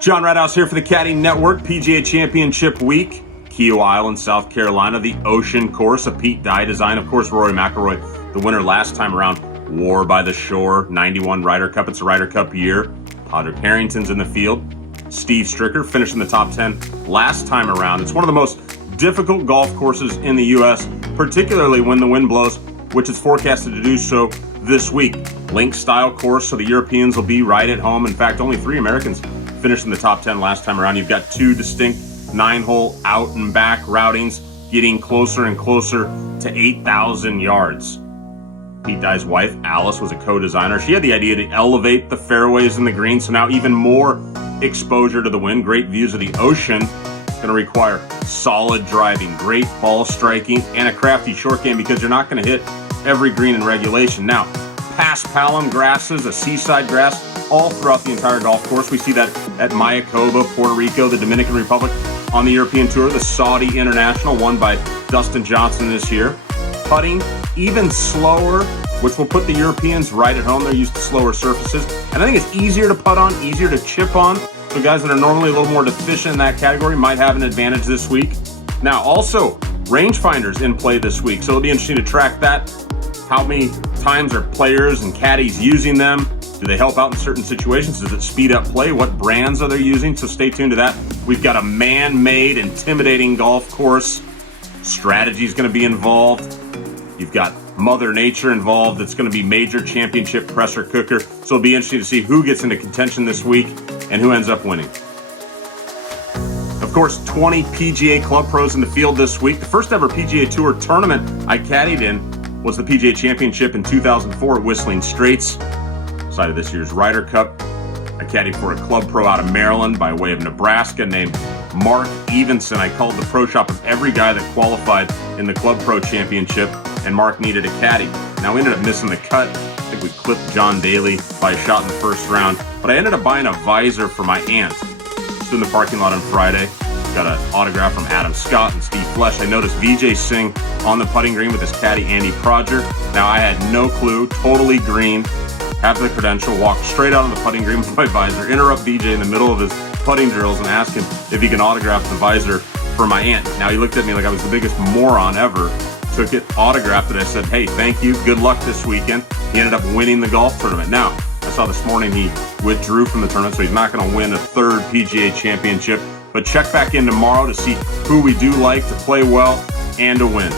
John Rathouz here for the Caddie Network. PGA Championship week, Kiawah Island, South Carolina, the Ocean course, a Pete Dye design. Of course, Rory McIlroy, the winner last time around, War by the Shore, 91 Ryder Cup. It's a Ryder Cup year. Padraig Harrington's in the field. Steve Stricker finished in the top 10 last time around. It's one of the most difficult golf courses in the U.S., particularly when the wind blows, which is forecasted to do so this week. Link-style course, so the Europeans will be right at home. In fact, only 3 Americans finished in the top 10 last time around. You've got 2 distinct 9-hole out and back routings getting closer and closer to 8,000 yards. Pete Dye's wife, Alice, was a co-designer. She had the idea to elevate the fairways and the green, so now even more exposure to the wind, great views of the ocean. Going to require solid driving, great ball striking, and a crafty short game because you're not going to hit every green in regulation. Now, paspalum grasses, a seaside grass, all throughout the entire golf course. We see that at Mayakoba, Puerto Rico, the Dominican Republic on the European Tour, the Saudi International, won by Dustin Johnson this year. Putting even slower, which will put the Europeans right at home. They're used to slower surfaces. And I think it's easier to putt on, easier to chip on. So guys that are normally a little more deficient in that category might have an advantage this week. Now, also, rangefinders in play this week. So it'll be interesting to track that. How many times are players and caddies using them? Do they help out in certain situations? Does it speed up play? What brands are they using? So stay tuned to that. We've got a man-made, intimidating golf course. Strategy is going to be involved. You've got Mother Nature involved. It's going to be major championship pressure cooker. So it'll be interesting to see who gets into contention this week and who ends up winning. Of course, 20 PGA Club pros in the field this week. The first ever PGA Tour tournament I caddied in was the PGA Championship in 2004 at Whistling Straits, side of this year's Ryder Cup. I caddied for a club pro out of Maryland by way of Nebraska named Mark Evenson. I called the pro shop of every guy that qualified in the Club Pro Championship, and Mark needed a caddy. Now, we ended up missing the cut. I think we clipped John Daly by a shot in the first round, but I ended up buying a visor for my aunt. Stood in the parking lot on Friday, got an autograph from Adam Scott and Steve Flesh. I noticed Vijay Singh on the putting green with his caddy, Andy Prodger. Now, I had no clue, totally green, have the credential, walk straight out on the putting green with my visor, interrupt Vijay in the middle of his putting drills and ask him if he can autograph the visor for my aunt. Now, he looked at me like I was the biggest moron ever, took it, autographed it. I said, hey, thank you, good luck this weekend. He ended up winning the golf tournament. Now, I saw this morning he withdrew from the tournament, so he's not going to win a 3rd PGA Championship. But check back in tomorrow to see who we do like to play well and to win.